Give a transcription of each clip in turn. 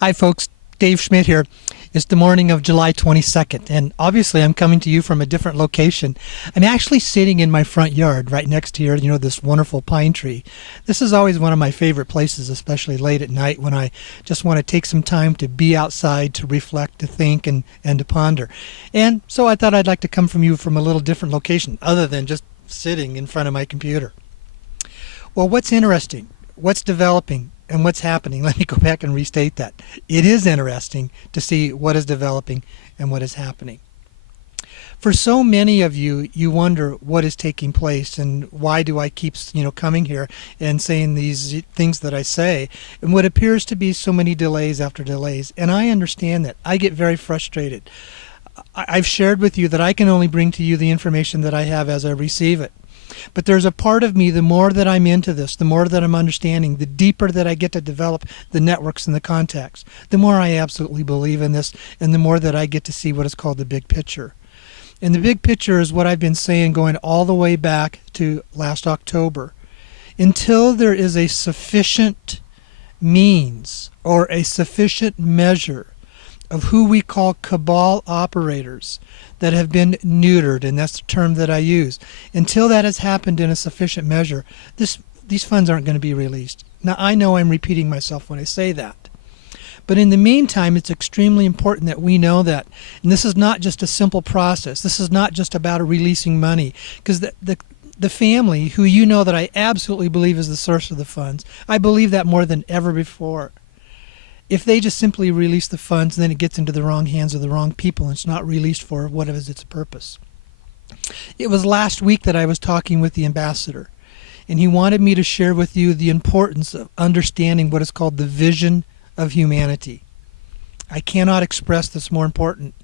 Hi, folks. Dave Schmidt here. It's the morning of July 22nd, and obviously I'm coming to you from a different location. I'm actually sitting in my front yard right next to this wonderful pine tree. This is always one of my favorite places, especially late at night when I just want to take some time to be outside, to reflect, to think, and to ponder. And so I thought I'd like to come from you from a little different location, other than just sitting in front of my computer. Well, what's interesting? What's developing? And what's happening? Let me go back and restate that. It is interesting to see what is developing and what is happening. For so many of you, you wonder what is taking place and why do I keep, coming here and saying these things that I say, and what appears to be so many delays after delays. And I understand that. I get very frustrated. I've shared with you that I can only bring to you the information that I have as I receive it. But there's a part of me, the more that I'm into this, the more that I'm understanding, the deeper that I get to develop the networks and the contacts, the more I absolutely believe in this, and the more that I get to see what is called the big picture. And the big picture is what I've been saying going all the way back to last October. Until there is a sufficient means or a sufficient measure of who we call cabal operators that have been neutered, and that's the term that I use. Until that has happened in a sufficient measure, these funds aren't going to be released. Now, I know I'm repeating myself when I say that. But in the meantime, it's extremely important that we know that. And this is not just a simple process. This is not just about releasing money. Because the family, who you know that I absolutely believe is the source of the funds, I believe that more than ever before. If they just simply release the funds, then it gets into the wrong hands of the wrong people, and it's not released for what is its purpose. It was last week that I was talking with the ambassador, and he wanted me to share with you the importance of understanding what is called the vision of humanity. I cannot express this more important.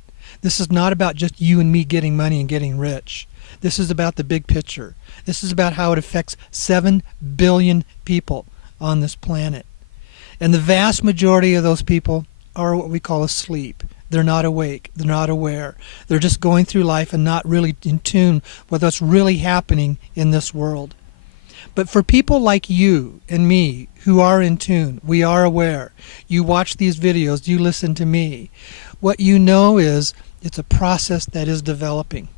This is not about just you and me getting money and getting rich. This is about the big picture. This is about how it affects 7 billion people on this planet. And the vast majority of those people are what we call asleep. They're not awake. They're not aware. They're just going through life and not really in tune with what's really happening in this world. But for people like you and me who are in tune, we are aware. You watch these videos, you listen to me. What you know is it's a process that is developing.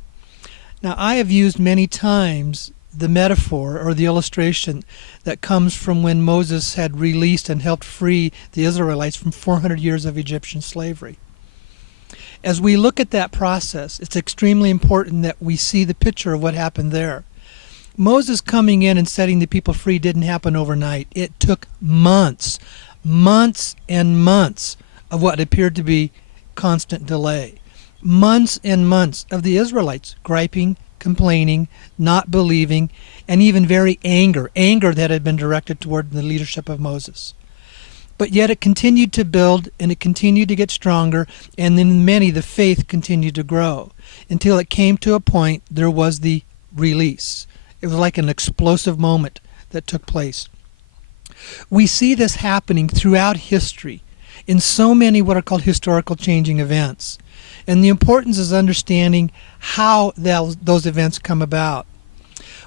Now, I have used many times the metaphor or the illustration that comes from when Moses had released and helped free the Israelites from 400 years of Egyptian slavery. As we look at that process, it's extremely important that we see the picture of what happened there. Moses coming in and setting the people free didn't happen overnight. It took months and months of what appeared to be constant delay. Months and months of the Israelites griping, complaining, not believing, and even very anger that had been directed toward the leadership of Moses. But yet it continued to build, and it continued to get stronger, and in many the faith continued to grow until it came to a point there was the release. It was like an explosive moment that took place. We see this happening throughout history in so many what are called historical changing events. And the importance is understanding how those events come about.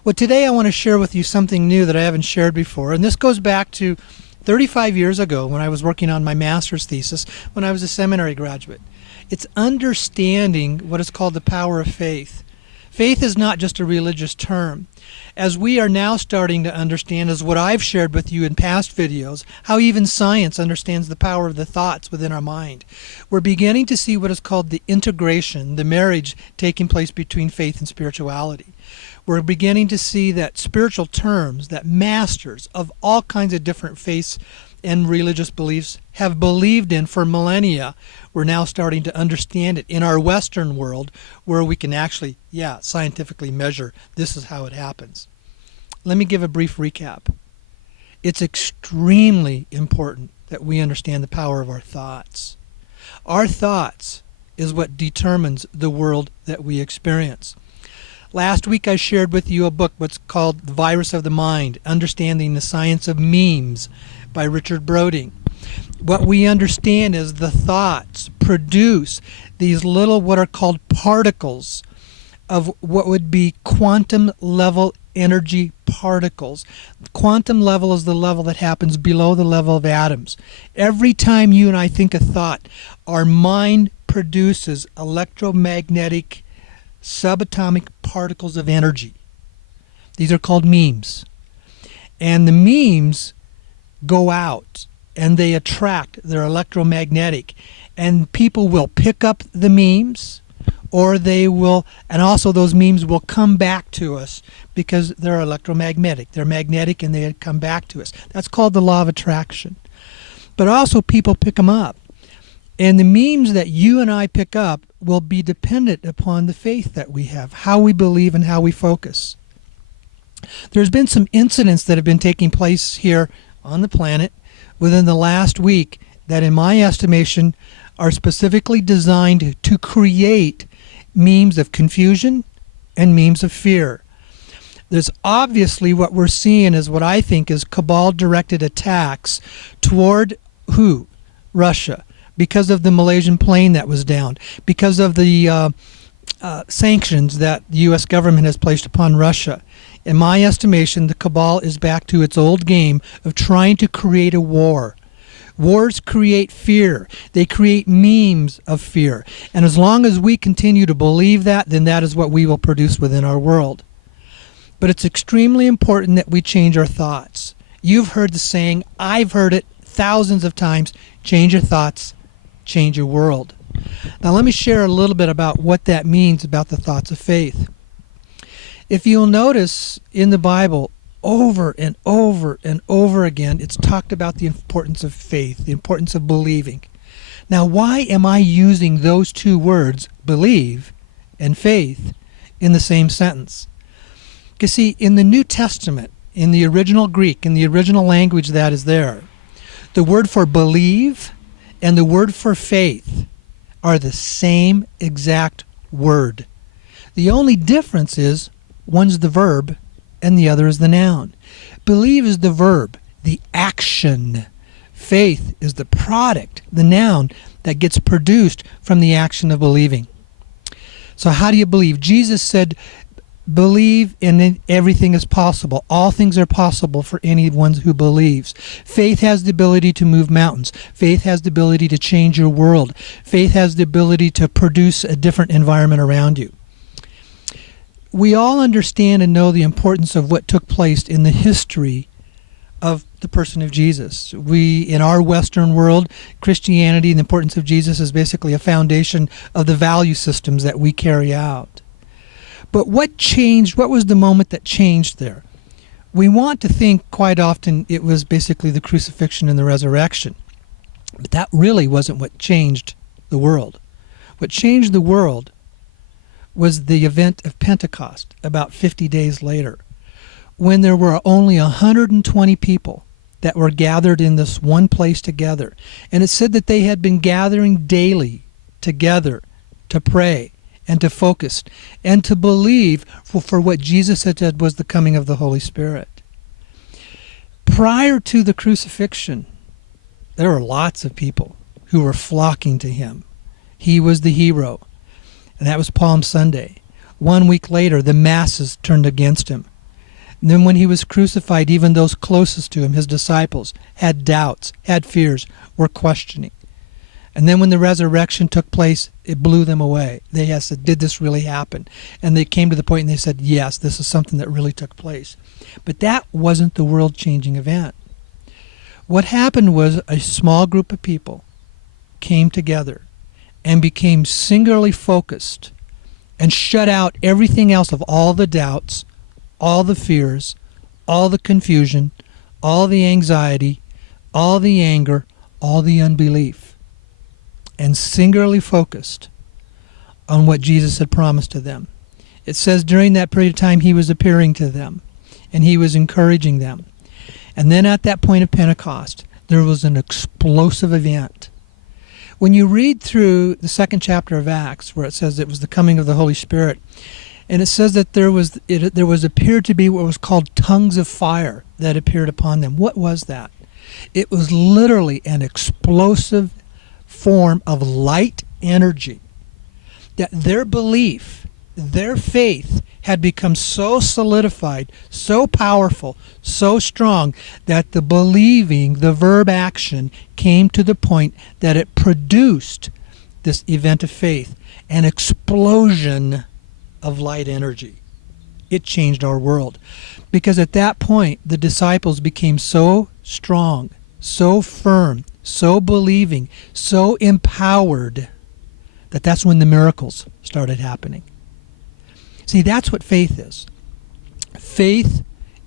Well, today I want to share with you something new that I haven't shared before. And this goes back to 35 years ago when I was working on my master's thesis, when I was a seminary graduate. It's understanding what is called the power of faith. Faith is not just a religious term. As we are now starting to understand, as what I've shared with you in past videos, how even science understands the power of the thoughts within our mind, we're beginning to see what is called the integration, the marriage taking place between faith and spirituality. We're beginning to see that spiritual terms that masters of all kinds of different faiths and religious beliefs have believed in for millennia. We're now starting to understand it in our Western world, where we can actually, scientifically measure this is how it happens. Let me give a brief recap. It's extremely important that we understand the power of our thoughts. Our thoughts is what determines the world that we experience. Last week I shared with you a book what's called The Virus of the Mind, Understanding the Science of Memes by Richard Broding. What we understand is the thoughts produce these little what are called particles of what would be quantum level energy particles. Quantum level is the level that happens below the level of atoms. Every time you and I think a thought, our mind produces electromagnetic subatomic particles of energy. These are called memes. And the memes go out and they attract, they're electromagnetic. And people will pick up the memes, or they will, and also those memes will come back to us because they're electromagnetic. They're magnetic and they come back to us. That's called the law of attraction. But also people pick them up. And the memes that you and I pick up will be dependent upon the faith that we have, how we believe and how we focus. There's been some incidents that have been taking place here on the planet within the last week that, in my estimation, are specifically designed to create memes of confusion and memes of fear. There's obviously what we're seeing is what I think is cabal-directed attacks toward who? Russia. Because of the Malaysian plane that was down. Because of the sanctions that the U.S. government has placed upon Russia. In my estimation, the cabal is back to its old game of trying to create a war. Wars create fear. They create memes of fear. And as long as we continue to believe that, then that is what we will produce within our world. But it's extremely important that we change our thoughts. You've heard the saying, I've heard it thousands of times, change your thoughts, change your world. Now let me share a little bit about what that means about the thoughts of faith. If you'll notice in the Bible, over and over and over again, it's talked about the importance of faith, the importance of believing. Now, why am I using those two words, believe and faith, in the same sentence? Because see, in the New Testament, in the original Greek, in the original language that is there, the word for believe and the word for faith are the same exact word. The only difference is one's the verb and the other is the noun. Believe is the verb, the action. Faith is the product, the noun, that gets produced from the action of believing. So how do you believe? Jesus said, believe and everything is possible. All things are possible for anyone who believes. Faith has the ability to move mountains. Faith has the ability to change your world. Faith has the ability to produce a different environment around you. We all understand and know the importance of what took place in the history of the person of Jesus. We, in our Western world, Christianity and the importance of Jesus is basically a foundation of the value systems that we carry out. But what changed? What was the moment that changed there? We want to think quite often it was basically the crucifixion and the resurrection. But that really wasn't what changed the world. What changed the world was the event of Pentecost about 50 days later, when there were only 120 people that were gathered in this one place together. And it said that they had been gathering daily together to pray and to focus and to believe for what Jesus had said was the coming of the Holy Spirit. Prior to the crucifixion, there were lots of people who were flocking to him. He was the hero. And that was Palm Sunday. 1 week later, the masses turned against him. And then when he was crucified, even those closest to him, his disciples, had doubts, had fears, were questioning. And then when the resurrection took place, it blew them away. They said, did this really happen? And they came to the point and they said, yes, this is something that really took place. But that wasn't the world-changing event. What happened was a small group of people came together and became singularly focused and shut out everything else of all the doubts, all the fears, all the confusion, all the anxiety, all the anger, all the unbelief, and singularly focused on what Jesus had promised to them. It says during that period of time he was appearing to them and he was encouraging them. And then at that point of Pentecost, there was an explosive event. When you read through the second chapter of Acts, where it says it was the coming of the Holy Spirit, and it says that there was appeared to be what was called tongues of fire that appeared upon them. What was that? It was literally an explosive form of light energy that their belief, their faith had become so solidified, so powerful, so strong that the believing, the verb action, came to the point that it produced this event of faith, an explosion of light energy. It changed our world. Because at that point, the disciples became so strong, so firm, so believing, so empowered, that that's when the miracles started happening. See, that's what faith is. Faith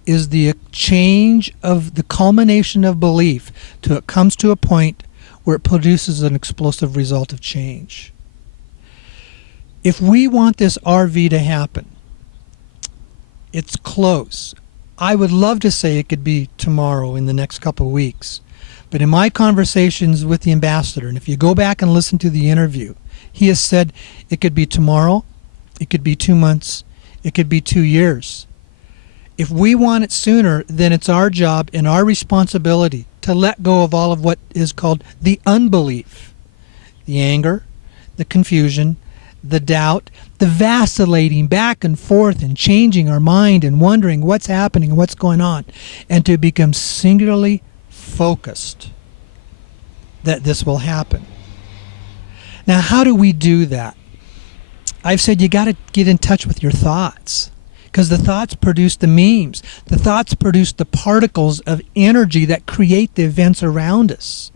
is the change of the culmination of belief till it comes to a point where it produces an explosive result of change. If we want this RV to happen, it's close. I would love to say it could be tomorrow, in the next couple of weeks. But in my conversations with the ambassador, and if you go back and listen to the interview, he has said it could be tomorrow, it could be 2 months, it could be 2 years. If we want it sooner, then it's our job and our responsibility to let go of all of what is called the unbelief, the anger, the confusion, the doubt, the vacillating back and forth and changing our mind and wondering what's happening and what's going on, and to become singularly focused that this will happen. Now, how do we do that? I've said you got to get in touch with your thoughts, because the thoughts produce the memes. The thoughts produce the particles of energy that create the events around us.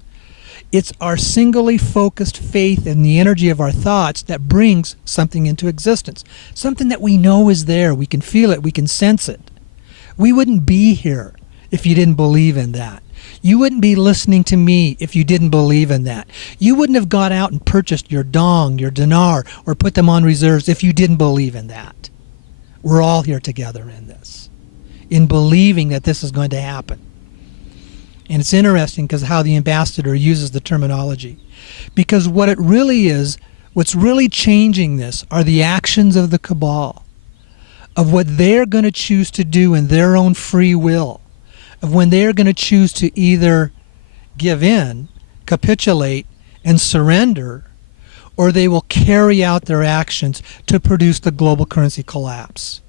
It's our singly focused faith in the energy of our thoughts that brings something into existence. Something that we know is there. We can feel it. We can sense it. We wouldn't be here if you didn't believe in that. You wouldn't be listening to me if you didn't believe in that. You wouldn't have gone out and purchased your dong, your dinar, or put them on reserves if you didn't believe in that. We're all here together in this, in believing that this is going to happen. And it's interesting because how the ambassador uses the terminology. Because what it really is, what's really changing this are the actions of the cabal, of what they're going to choose to do in their own free will, of when they're going to choose to either give in, capitulate, and surrender, or they will carry out their actions to produce the global currency collapse.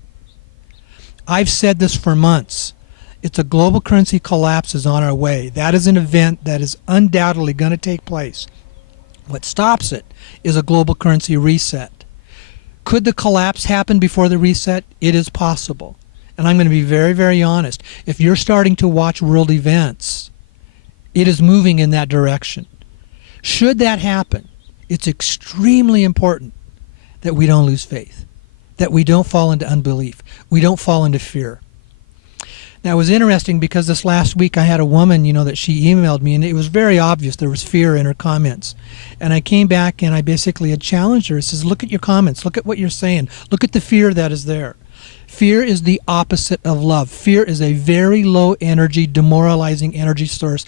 I've said this for months. It's a global currency collapse is on our way. That is an event that is undoubtedly going to take place. What stops it is a global currency reset. Could the collapse happen before the reset? It is possible. And I'm going to be very, very honest. If you're starting to watch world events, it is moving in that direction. Should that happen, it's extremely important that we don't lose faith, that we don't fall into unbelief, we don't fall into fear. Now, it was interesting because this last week I had a woman, that she emailed me, and it was very obvious there was fear in her comments. And I came back and I basically had challenged her. I says, look at your comments. Look at what you're saying. Look at the fear that is there. Fear is the opposite of love. Fear is a very low energy, demoralizing energy source.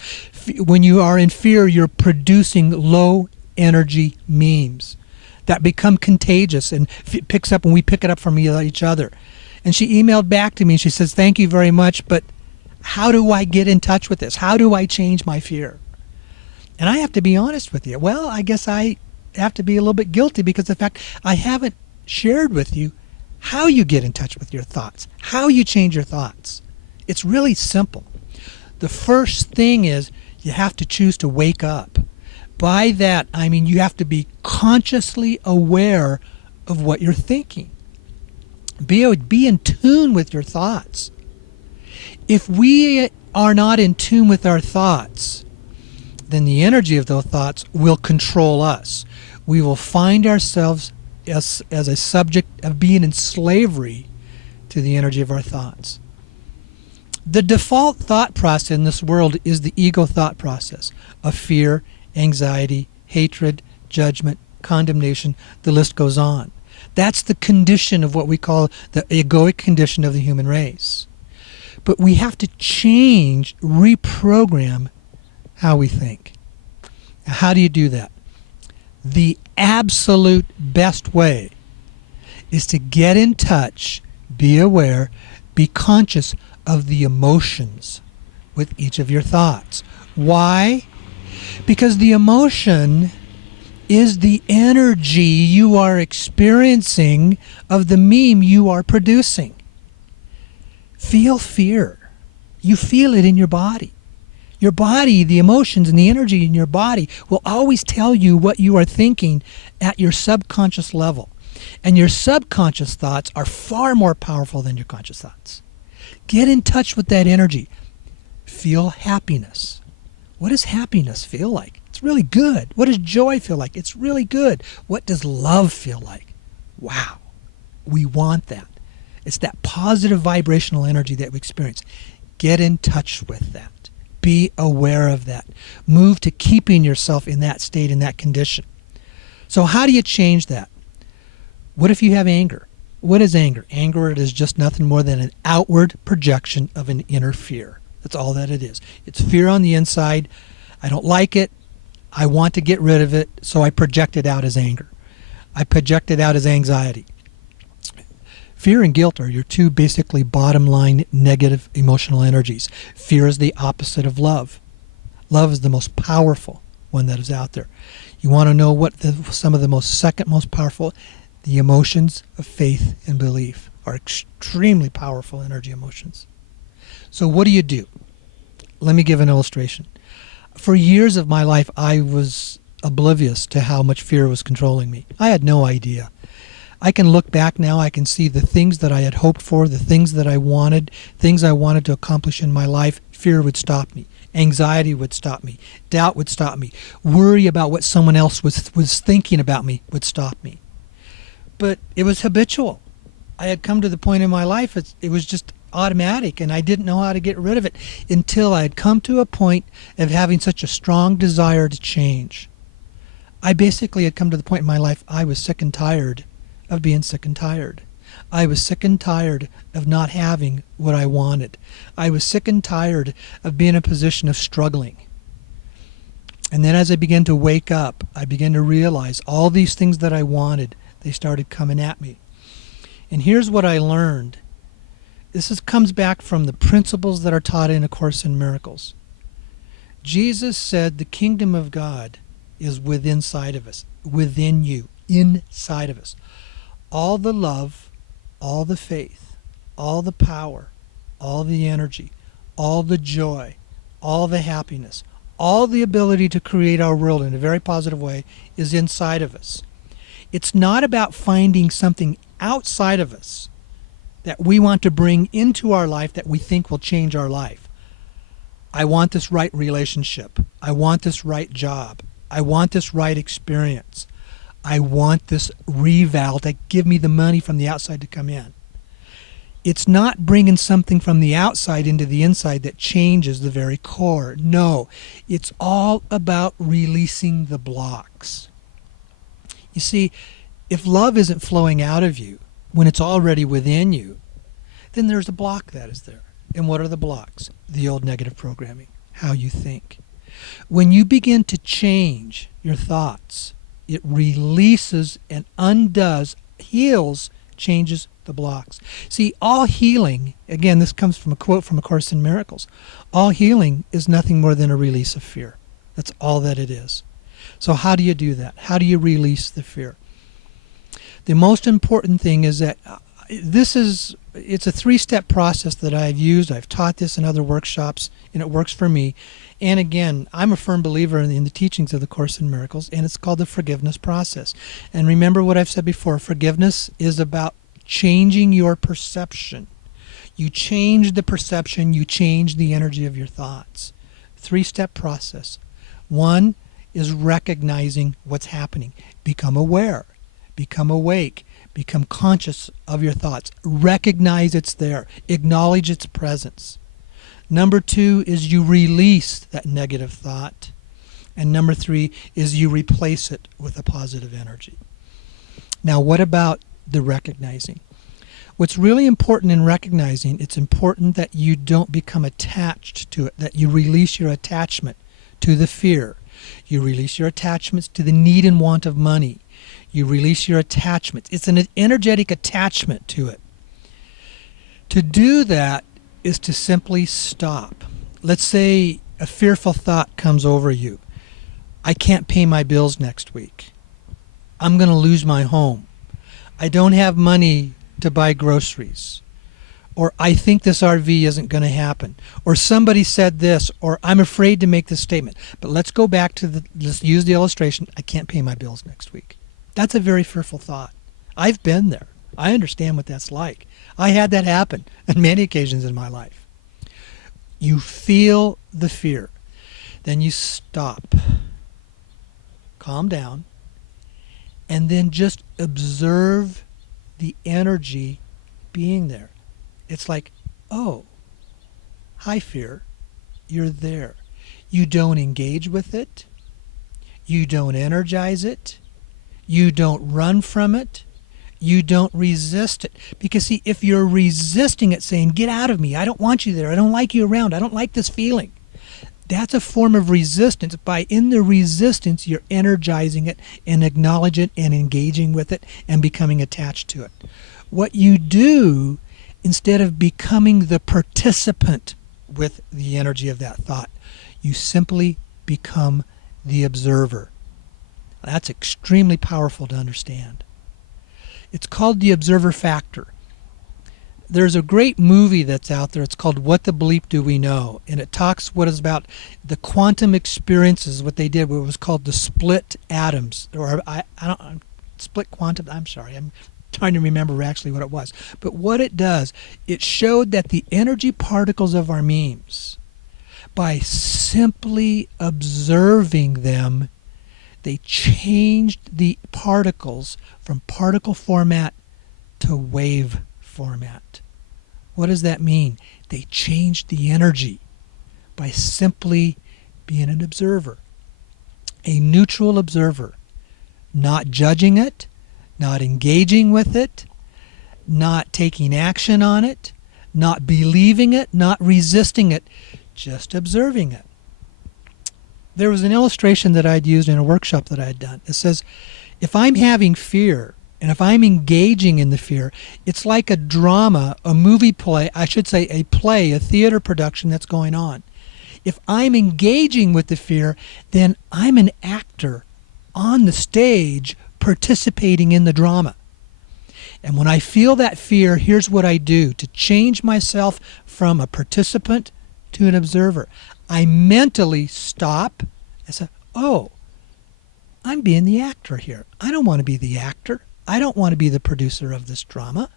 When you are in fear, you're producing low energy memes that become contagious and picks up when we pick it up from each other. And she emailed back to me and she says, thank you very much, but how do I get in touch with this? How do I change my fear? And I have to be honest with you. Well, I guess I have to be a little bit guilty because of the fact I haven't shared with you how you get in touch with your thoughts, how you change your thoughts. It's really simple. The first thing is you have to choose to wake up. By that, I mean you have to be consciously aware of what you're thinking. Be in tune with your thoughts. If we are not in tune with our thoughts, then the energy of those thoughts will control us. We will find ourselves as a subject of being in slavery to the energy of our thoughts. The default thought process in this world is the ego thought process of fear, anxiety, hatred, judgment, condemnation. The list goes on. That's the condition of what we call the egoic condition of the human race. But we have to change, reprogram how we think. How do you do that? The absolute best way is to get in touch, be aware, be conscious of the emotions with each of your thoughts. Why? Because the emotion is the energy you are experiencing of the meme you are producing. Feel fear. You feel it in your body. Your body, the emotions and the energy in your body will always tell you what you are thinking at your subconscious level. And your subconscious thoughts are far more powerful than your conscious thoughts. Get in touch with that energy. Feel happiness. What does happiness feel like? It's really good. What does joy feel like? It's really good. What does love feel like? Wow. We want that. It's that positive vibrational energy that we experience. Get in touch with that. Be aware of that. Move to keeping yourself in that state, in that condition. So how do you change that? What if you have anger? What is anger? Anger is just nothing more than an outward projection of an inner fear. That's all that it is. It's fear on the inside. I don't like it. I want to get rid of it, so I project it out as anger. I project it out as anxiety. Fear and guilt are your two basically bottom line negative emotional energies. Fear is the opposite of love. Love is the most powerful one that is out there. You want to know what some of the second most powerful? The emotions of faith and belief are extremely powerful energy emotions. So what do? Let me give an illustration. For years of my life, I was oblivious to how much fear was controlling me. I had no idea. I can look back now, I can see the things that I had hoped for, the things that I wanted, things I wanted to accomplish in my life. Fear would stop me. Anxiety would stop me. Doubt would stop me. Worry about what someone else was thinking about me would stop me. But it was habitual. I had come to the point in my life, it was just automatic, and I didn't know how to get rid of it until I had come to a point of having such a strong desire to change. I basically had come to the point in my life I was sick and tired of being sick and tired. I was sick and tired of not having what I wanted. I was sick and tired of being in a position of struggling. And then as I began to wake up, I began to realize all these things that I wanted, they started coming at me. And here's what I learned. Comes back from the principles that are taught in A Course in Miracles. Jesus said the kingdom of God is within inside of us, within you, inside of us. All the love, all the faith, all the power, all the energy, all the joy, all the happiness, all the ability to create our world in a very positive way is inside of us. It's not about finding something outside of us that we want to bring into our life that we think will change our life. I want this right relationship. I want this right job. I want this right experience. I want this reval to give me the money from the outside to come in. It's not bringing something from the outside into the inside that changes the very core. No, it's all about releasing the blocks. You see, if love isn't flowing out of you when it's already within you, then there's a block that is there. And what are the blocks? The old negative programming, how you think. When you begin to change your thoughts, it releases and undoes, heals, changes the blocks. See, all healing, again, this comes from a quote from A Course in Miracles, all healing is nothing more than a release of fear. That's all that it is. So how do you do that? How do you release the fear? The most important thing is that it's a three-step process that I've used. I've taught this in other workshops, and it works for me. And again, I'm a firm believer in the teachings of the Course in Miracles, and it's called the forgiveness process. And remember what I've said before, forgiveness is about changing your perception. You change the perception, you change the energy of your thoughts. Three-step process. One is recognizing what's happening. Become aware. Become awake. Become conscious of your thoughts. Recognize it's there. Acknowledge its presence. Number two is you release that negative thought. And number three is you replace it with a positive energy. Now, what about the recognizing? What's really important in recognizing, it's important that you don't become attached to it, that you release your attachment to the fear. You release your attachments to the need and want of money. You release your attachments. It's an energetic attachment to it. To do that is to simply stop. Let's say a fearful thought comes over you. I can't pay my bills next week. I'm going to lose my home. I don't have money to buy groceries. Or I think this RV isn't going to happen. Or somebody said this, or I'm afraid to make this statement. But let's go back to let's use the illustration. I can't pay my bills next week. That's a very fearful thought. I've been there. I understand what that's like. I had that happen on many occasions in my life. You feel the fear. Then you stop. Calm down. And then just observe the energy being there. It's like, oh, hi fear, you're there. You don't engage with it. You don't energize it. You don't run from it. You don't resist it. Because see, if you're resisting it, saying, get out of me, I don't want you there, I don't like you around, I don't like this feeling, that's a form of resistance. In the resistance, you're energizing it and acknowledging it and engaging with it and becoming attached to it. What you do, instead of becoming the participant with the energy of that thought, you simply become the observer. That's extremely powerful to understand. It's called the observer factor. There's a great movie that's out there. It's called What the Bleep Do We Know? And it talks what is about the quantum experiences, what they did. What was called the split atoms. Or split quantum. I'm sorry. I'm trying to remember actually what it was. But what it does, it showed that the energy particles of our memes, by simply observing them, they changed the particles from particle format to wave format. What does that mean? They changed the energy by simply being an observer. A neutral observer, not judging it, not engaging with it, not taking action on it, not believing it, not resisting it, just observing it. There was an illustration that I'd used in a workshop that I had done. It says, if I'm having fear and if I'm engaging in the fear, it's like a drama, a movie play, I should say a play, a theater production that's going on. If I'm engaging with the fear, then I'm an actor on the stage participating in the drama. And when I feel that fear, here's what I do to change myself from a participant to an observer. I mentally stop and say, oh, I'm being the actor here. I don't want to be the actor. I don't want to be the producer of this drama.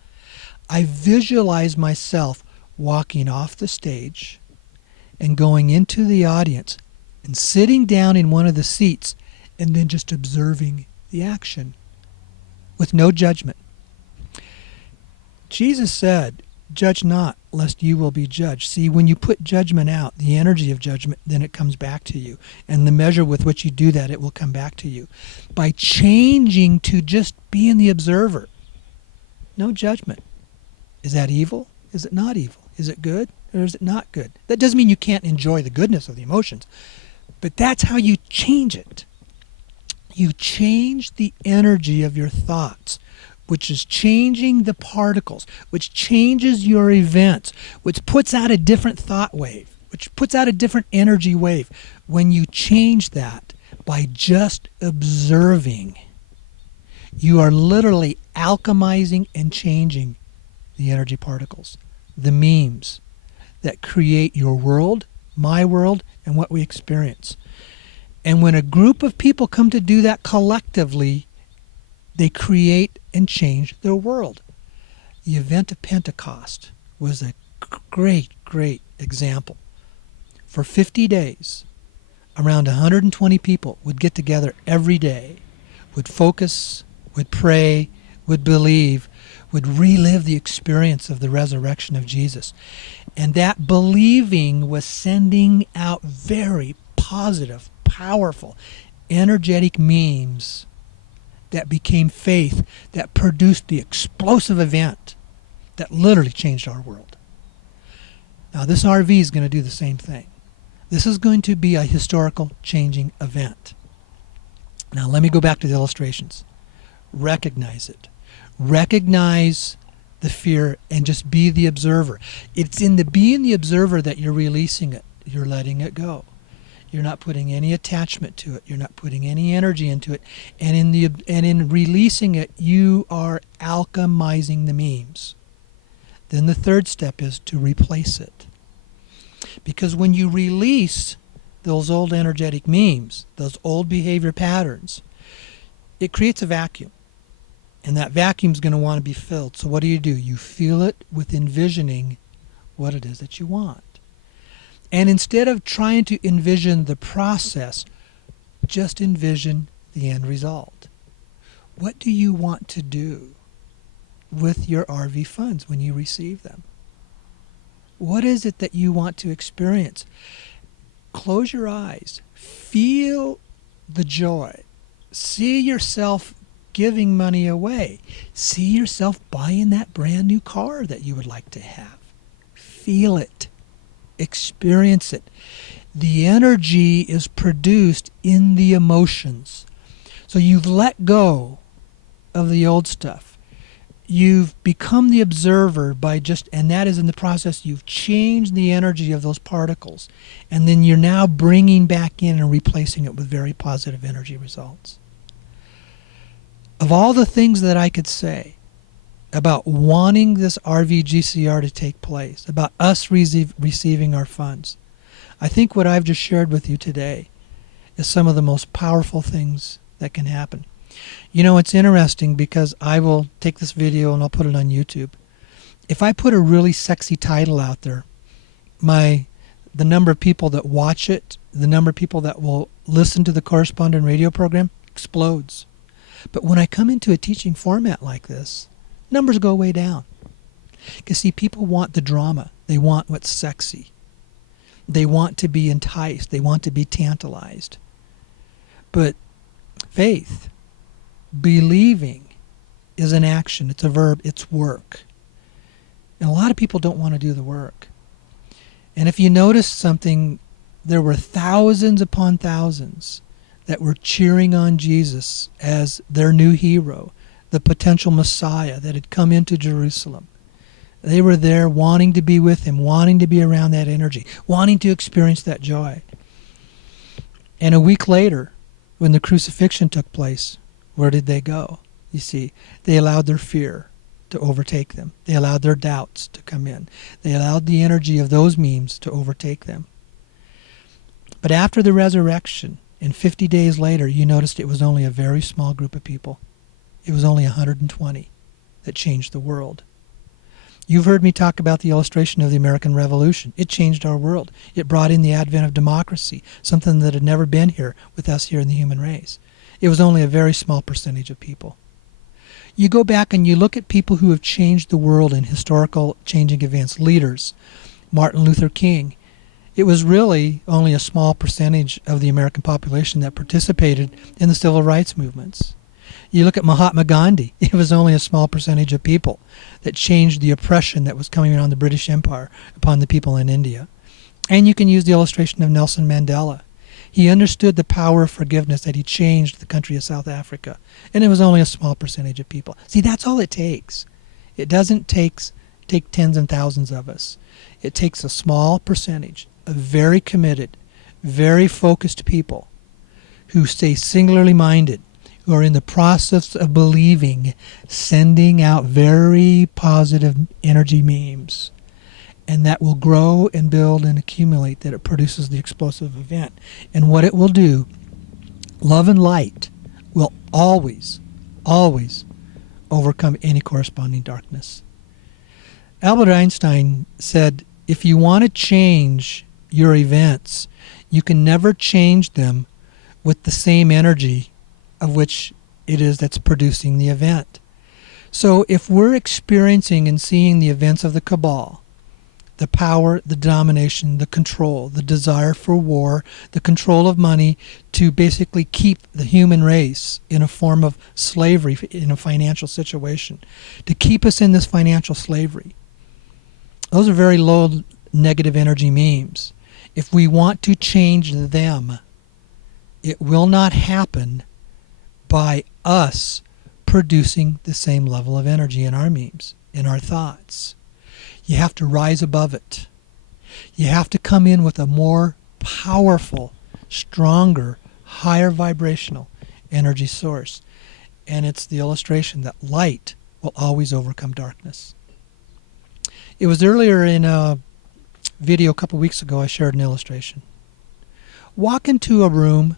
I visualize myself walking off the stage and going into the audience and sitting down in one of the seats and then just observing the action with no judgment. Jesus said, judge not, lest you will be judged. See, when you put judgment out, the energy of judgment, then it comes back to you. And the measure with which you do that, it will come back to you. By changing to just being the observer, no judgment. Is that evil? Is it not evil? Is it good or is it not good? That doesn't mean you can't enjoy the goodness of the emotions, but that's how you change it. You change the energy of your thoughts, which is changing the particles, which changes your events, which puts out a different thought wave, which puts out a different energy wave. When you change that by just observing, you are literally alchemizing and changing the energy particles, the memes that create your world, my world, and what we experience. And when a group of people come to do that collectively, they create and change their world. The event of Pentecost was a great, great example. For 50 days, around 120 people would get together every day, would focus, would pray, would believe, would relive the experience of the resurrection of Jesus. And that believing was sending out very positive, powerful, energetic memes that became faith, that produced the explosive event that literally changed our world. Now this RV is going to do the same thing. This is going to be a historical changing event. Now let me go back to the illustrations. Recognize it. Recognize the fear and just be the observer. It's in the being the observer that you're releasing it. You're letting it go. You're not putting any attachment to it. You're not putting any energy into it. And in releasing it, you are alchemizing the memes. Then the third step is to replace it. Because when you release those old energetic memes, those old behavior patterns, it creates a vacuum. And that vacuum is going to want to be filled. So what do? You fill it with envisioning what it is that you want. And instead of trying to envision the process, just envision the end result. What do you want to do with your RV funds when you receive them? What is it that you want to experience? Close your eyes. Feel the joy. See yourself giving money away. See yourself buying that brand new car that you would like to have. Feel it. Experience it. The energy is produced in the emotions. So you've let go of the old stuff. You've become the observer and that is in the process, you've changed the energy of those particles. And then you're now bringing back in and replacing it with very positive energy results. Of all the things that I could say about wanting this RVGCR to take place, about us receiving our funds, I think what I've just shared with you today is some of the most powerful things that can happen. You know, it's interesting because I will take this video and I'll put it on YouTube. If I put a really sexy title out there, the number of people that watch it, the number of people that will listen to the correspondent radio program explodes. But when I come into a teaching format like this, numbers go way down. Because see, people want the drama. They want what's sexy. They want to be enticed. They want to be tantalized. But faith, believing, is an action. It's a verb. It's work. And a lot of people don't want to do the work. And if you notice something, there were thousands upon thousands that were cheering on Jesus as their new hero, the potential Messiah that had come into Jerusalem. They were there wanting to be with him, wanting to be around that energy, wanting to experience that joy. And a week later, when the crucifixion took place, where did they go? You see, they allowed their fear to overtake them. They allowed their doubts to come in. They allowed the energy of those memes to overtake them. But after the resurrection, and 50 days later, you noticed it was only a very small group of people. It was only 120 that changed the world. You've heard me talk about the illustration of the American Revolution. It changed our world. It brought in the advent of democracy, something that had never been here with us here in the human race. It was only a very small percentage of people. You go back and you look at people who have changed the world in historical changing events, leaders, Martin Luther King. It was really only a small percentage of the American population that participated in the civil rights movements. You look at Mahatma Gandhi. It was only a small percentage of people that changed the oppression that was coming on the British Empire upon the people in India. And you can use the illustration of Nelson Mandela. He understood the power of forgiveness, that he changed the country of South Africa. And it was only a small percentage of people. See, that's all it takes. It doesn't take tens and thousands of us. It takes a small percentage of very committed, very focused people who stay singularly minded, who are in the process of believing, sending out very positive energy memes. And that will grow and build and accumulate, that it produces the explosive event. And what it will do, love and light will always, always overcome any corresponding darkness. Albert Einstein said, if you want to change your events, you can never change them with the same energy of which it is that's producing the event. So if we're experiencing and seeing the events of the cabal, the power, the domination, the control, the desire for war, the control of money to basically keep the human race in a form of slavery in a financial situation, to keep us in this financial slavery. Those are very low negative energy memes. If we want to change them, it will not happen by us producing the same level of energy in our memes, in our thoughts. You have to rise above it. You have to come in with a more powerful stronger, higher vibrational energy source. And it's the illustration that light will always overcome darkness. It was earlier in a video a couple weeks ago I shared an illustration. Walk into a room,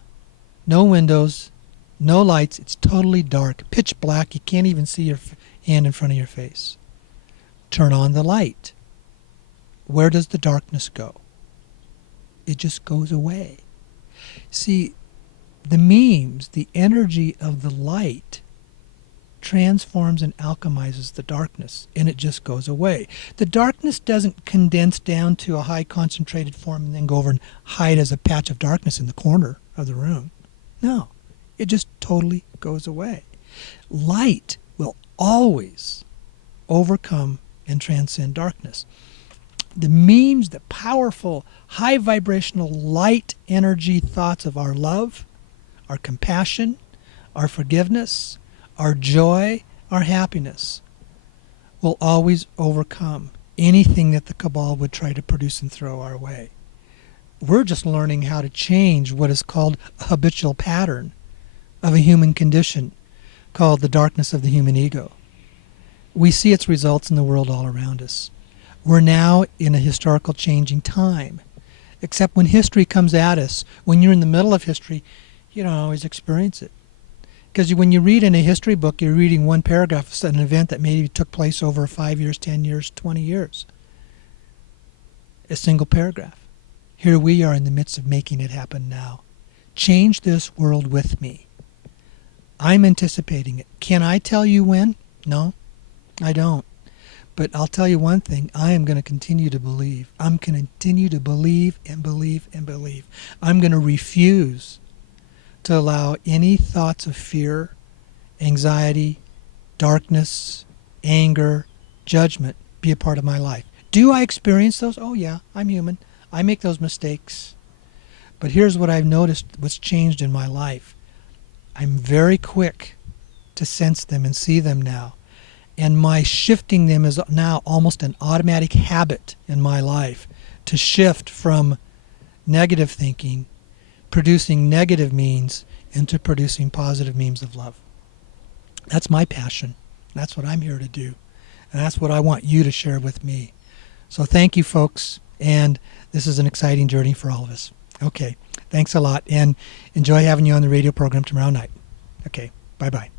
no windows, no lights, it's totally dark, pitch black, you can't even see your hand in front of your face. Turn on the light. Where does the darkness go? It just goes away. See, the memes, the energy of the light transforms and alchemizes the darkness, and it just goes away. The darkness doesn't condense down to a high concentrated form and then go over and hide as a patch of darkness in the corner of the room. No, it just totally goes away. Light will always overcome and transcend darkness. The memes, the powerful, high vibrational light energy thoughts of our love, our compassion, our forgiveness, our joy, our happiness will always overcome anything that the cabal would try to produce and throw our way. We're just learning how to change what is called a habitual pattern of a human condition called the darkness of the human ego. We see its results in the world all around us. We're now in a historical changing time. Except when history comes at us, when you're in the middle of history, you don't always experience it. Because when you read in a history book, you're reading one paragraph of an event that maybe took place over 5 years, 10 years, 20 years. A single paragraph. Here we are in the midst of making it happen now. Change this world with me. I'm anticipating it. Can I tell you when? No, I don't. But I'll tell you one thing, I am going to continue to believe. I'm going to continue to believe and believe and believe. I'm going to refuse to allow any thoughts of fear, anxiety, darkness, anger, judgment be a part of my life. Do I experience those? Oh yeah, I'm human. I make those mistakes. But here's what I've noticed, what's changed in my life. I'm very quick to sense them and see them now. And my shifting them is now almost an automatic habit in my life to shift from negative thinking, producing negative means, into producing positive means of love. That's my passion. That's what I'm here to do. And that's what I want you to share with me. So thank you, folks. And this is an exciting journey for all of us. Okay. Thanks a lot. And enjoy having you on the radio program tomorrow night. Okay. Bye-bye.